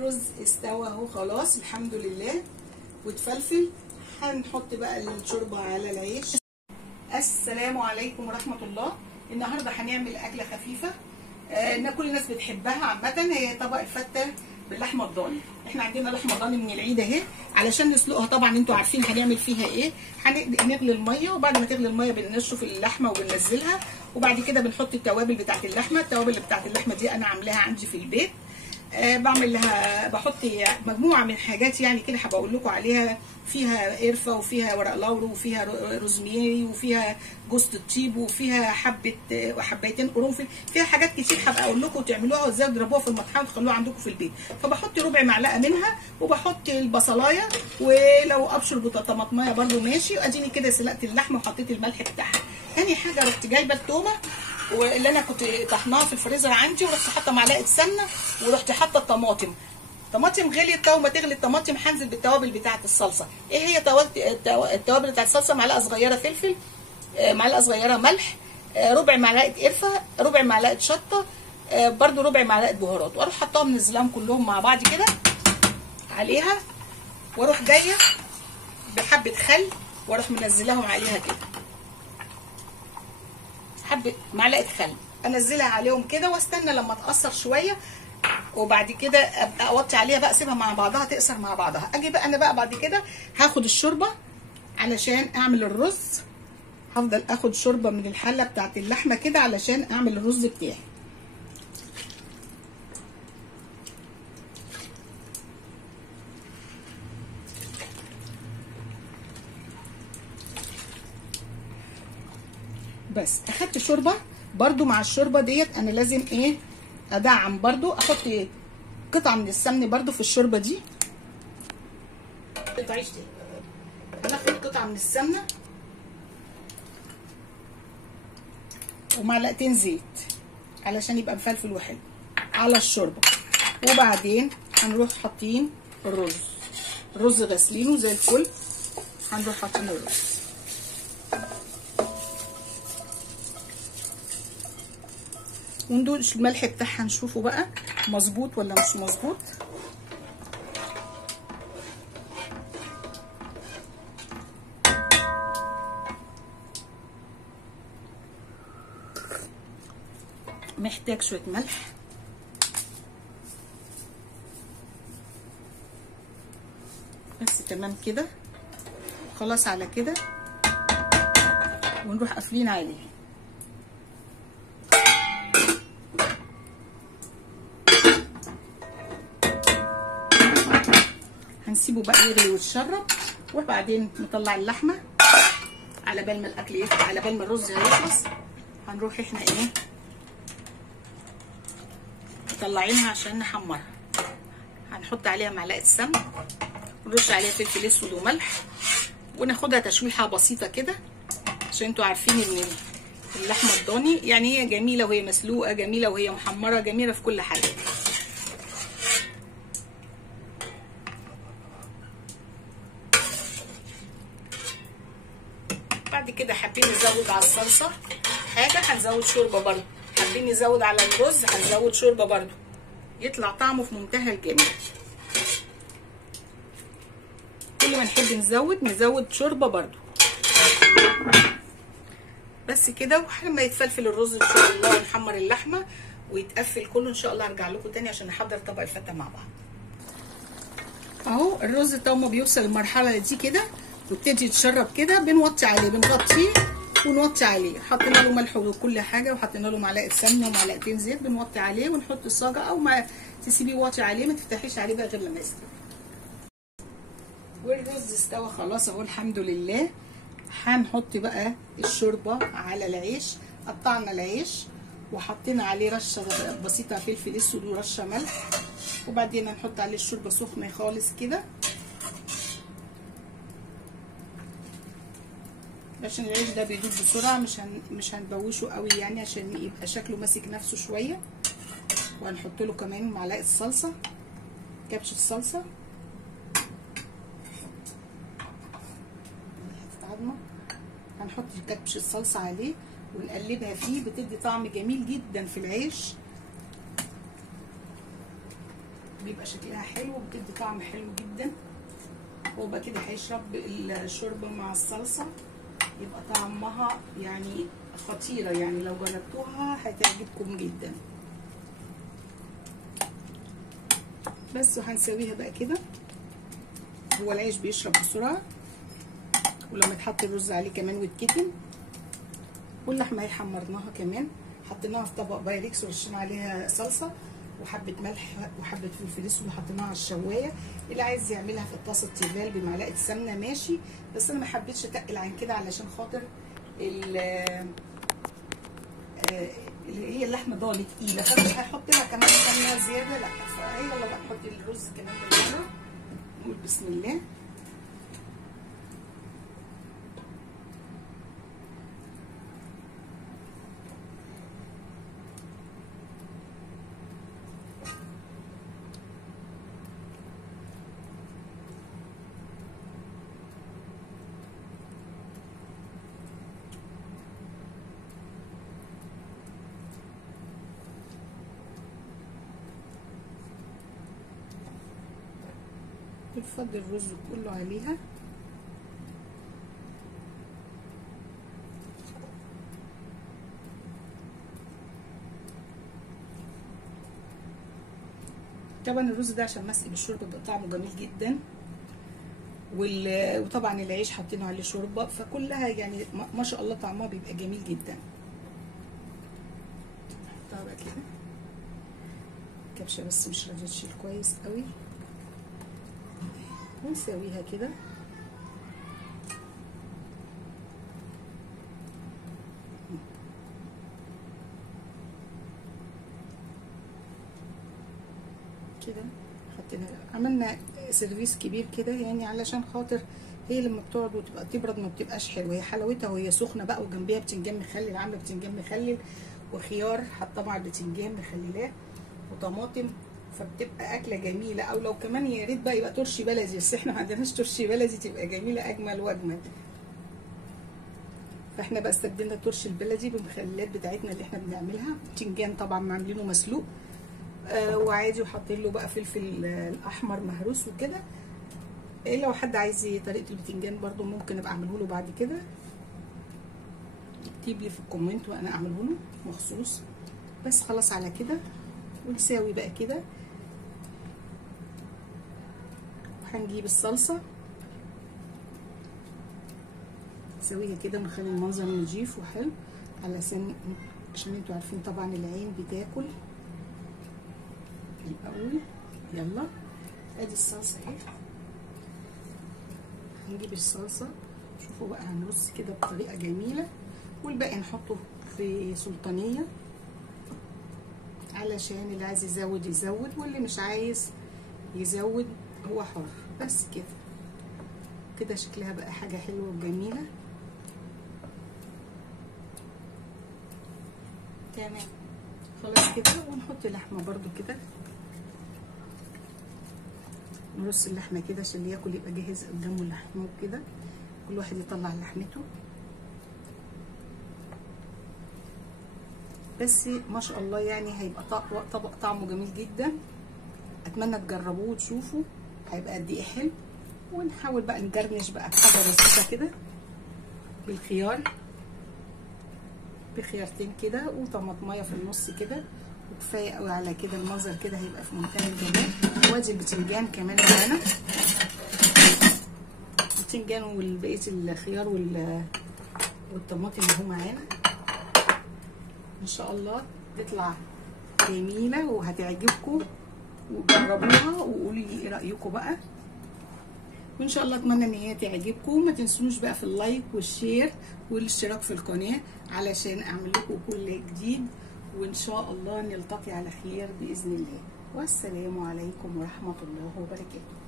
الرز استوى اهو خلاص الحمد لله واتفلفل. هنحط بقى الشوربه على العيش. السلام عليكم ورحمه الله. النهارده هنعمل اكله خفيفه ان كل الناس بتحبها عامه، هي طبق الفته باللحمه الضاني. احنا عندنا لحمه ضاني من العيد اهي. علشان نسلقها طبعا انتوا عارفين هنعمل فيها ايه. هنغلي الميه، وبعد ما تغلي الميه بنشف اللحمه وبننزلها، وبعد كده بنحط التوابل بتاعت اللحمه. التوابل بتاعت اللحمه دي انا عاملاها عندي في البيت. بعمل لها بحط مجموعه من حاجات يعني كده هبقول لكم عليها. فيها قرفه وفيها ورق لورو وفيها روزميري وفيها جوز الطيب وفيها حبتين قرنفل. فيها حاجات كتير هبقى اقول لكم تعملوها وازاي تضربوها في المطحنه وتخلوها عندكم في البيت. فبحط ربع معلقه منها، وبحط البصلايه، ولو ابشر بطماطمايه برده ماشي. واديني كده سلقت اللحمه وحطيت الملح بتاعها. تاني حاجه رحت جايبه التومه واللي انا كنت طحناها في الفريزر عندي، ورحت حاطه معلقه سمنه، ورحت حاطه الطماطم. طماطم غليت، وما تغلي الطماطم هنزل بالتوابل بتاعه الصلصه. ايه هي التوابل بتاعه الصلصه؟ معلقه صغيره فلفل، معلقه صغيره ملح، ربع معلقه قرفه، ربع معلقه شطه، برده ربع معلقه بهارات. واروح حطاهم منزلاهم كلهم مع بعض كده عليها، واروح جايه بحبه خل واروح منزلاهم عليها كده. حبه معلقه خل انزلها عليهم كده، واستنى لما تقصر شويه، وبعد كده ابقى اوطي عليها بقى، اسيبها مع بعضها تقصر مع بعضها. اجي بقى انا بقى بعد كده هاخد الشوربه علشان اعمل الرز. هفضل اخد شوربه من الحله بتاعت اللحمه كده علشان اعمل الرز بتاعي. بس اخدت شوربه برده. مع الشوربه ديت انا لازم ايه ادعم برده، احط قطعه من السمن برده في الشوربه دي. هناخد قطعه من السمنه ومعلقتين زيت علشان يبقى مفلفل وحلو على الشوربه. وبعدين هنروح حاطين الرز غسلينه زي الفل. هنروح حاطين الرز، وندوق الملح بتاعها نشوفه بقى مظبوط ولا مش مظبوط. محتاج شويه ملح، بس تمام كده خلاص على كده. ونروح قافلين عليه. هنسيبه بقى يغلي ويتشرب، وبعدين نطلع اللحمه على بال ما الاكل يفتح، على بال ما الرز هيخلص. هنروح احنا ايه مطلعينها عشان نحمرها. هنحط عليها معلقه سمن، ونرش عليها فلفل اسود وملح، وناخدها تشويحه بسيطه كده، عشان انتوا عارفين ان اللحمه الضاني يعني هي جميله وهي مسلوقه، جميله وهي محمره، جميله في كل حاجه. بعد كده حابين نزود على الصلصه حاجه، هنزود شوربه برده. حابين نزود على الرز هنزود شوربه برده، يطلع طعمه في منتهى الجمال. كل ما نحب نزود شوربه برده. بس كده. ولما يتفلفل الرز ان شاء الله ونحمر اللحمه ويتقفل كله ان شاء الله هرجع لكم تاني عشان نحضر طبق الفته مع بعض. اهو الرز طالما بيوصل للمرحله دي كده ويبتدي يتشرب كده، بنوطي عليه، بنغطيه ونوطي عليه. حطينا له ملح وكل حاجه، وحطينا له معلقه سمنه ومعلقتين زيت. بنوطي عليه ونحط الصاجه، او ما تسيبيه واطي عليه، ما تفتحيش عليه بقى غير لما يستوي. والرز استوى خلاص اهو الحمد لله. هنحط بقى الشوربه على العيش. قطعنا العيش وحطينا عليه رشه بسيطه فلفل اسود ورشه ملح، وبعدين هنحط عليه الشوربه سخنه خالص كده عشان العيش ده بيدوب بسرعه. مش هنبوشه قوي يعني عشان يبقى شكله ماسك نفسه شويه. وهنحط له كمان معلقه صلصه، كبشه صلصه. هنحط كبشه الصلصه عليه ونقلبها فيه، بتدي طعم جميل جدا في العيش. بيبقى شكلها حلو وبتدي طعم حلو جدا. هو بقى كده هيشرب الشوربه مع الصلصه، يبقى طعمها يعني خطيره، يعني لو جربتوها هتعجبكم جدا. بس وهنسويها بقى كده. هو العيش بيشرب بسرعه، ولما تحط الرز عليه كمان ويتكتم، واللحمه هي حمرناها كمان، حطيناها في طبق بايركس ورشينا عليها صلصه وحبه ملح وحبه فلفل اسود وحطيناها على الشوايه. اللي عايز يعملها في الطاسه تيفال بمعلقه سمنه ماشي، بس انا ما حبيتش اتقل عن كده علشان خاطر اللي هي اللحمه ضاني تقيله، فمش هحط لها كمان سمنه زياده، لا. فيلا بقى نحط الرز كمان بالمره. نقول بسم الله. بنفضي الرز كله عليها. طبعا الرز ده عشان مسقي بالشوربه بيبقى طعمه جميل جدا، وطبعا العيش حاطينه عليه شوربه، فكلها يعني ما شاء الله طعمها بيبقى جميل جدا. نحطها بقى كده كبشه بس مش راضيه تشيل كويس قوي، ونسويها كده. كده حطينا، عملنا سيرفيس كبير كده يعني علشان خاطر هي لما بتقعد وتبقى تبرد ما بتبقاش حلوه. هي حلاوتها وهي سخنه بقى، وجنبيها بتنجان مخلل، عامله بتنجان مخلل وخيار حاطه مع البتنجان مخللاه وطماطم، فبتبقى اكله جميله. او لو كمان يا ريت بقى يبقى ترشي بلدي، بس احنا ما عندناش ترشي بلدي، تبقى جميله اجمل واجمل. فاحنا بقى استبدلنا الترشي البلدي بالمخللات بتاعتنا اللي احنا بنعملها. بتنجان طبعا عاملينه مسلوق وعادي، وحاطين له بقى فلفل الاحمر مهروس وكده. لو حد عايز طريقه البتنجان برده ممكن ابقى اعمله له بعد كده، اكتب لي في الكومنت وانا اعمله له مخصوص. بس خلاص على كده، ونساوي بقى كده. وهنجيب الصلصه نسويها كده ونخلي المنظر نضيف وحلو، عشان انتوا عارفين طبعا العين بتاكل. الاول يلا ادي الصلصه اهي. هنجيب الصلصه، شوفوا بقى هنرص كده بطريقه جميله، والباقي نحطه في سلطانيه علشان اللي عايز يزود يزود، واللي مش عايز يزود هو حر. بس كده كده شكلها بقى حاجه حلوه وجميله. تمام خلاص كده. ونحط لحمه برده كده، نرص اللحمه كده عشان اللي ياكل يبقى جاهز قدامه اللحمه وكده، كل واحد يطلع لحمته. بس ما شاء الله يعني هيبقى طبق طعمه جميل جدا. اتمنى تجربوه وتشوفوا هيبقى قد ايه حلو. ونحاول بقى نجرنش بقى بحاجه بسيطه كده بالخيار، بخيارتين كده وطماطمايه في النص كده، وكفايه قوي على كده. المنظر كده هيبقى في منتهى الجمال. وادي البتنجان كمان معانا، البتنجان وبقيه الخيار والطماطم اللي هو معانا. ان شاء الله تطلع جميله وهتعجبكم، وجربوها وقولوا لي ايه رايكم بقى. وان شاء الله اتمنى ان هي تعجبكم. ما تنسونوش بقى في اللايك والشير والاشتراك في القناه علشان اعمل لكم كل جديد. وان شاء الله نلتقي على خير باذن الله. والسلام عليكم ورحمه الله وبركاته.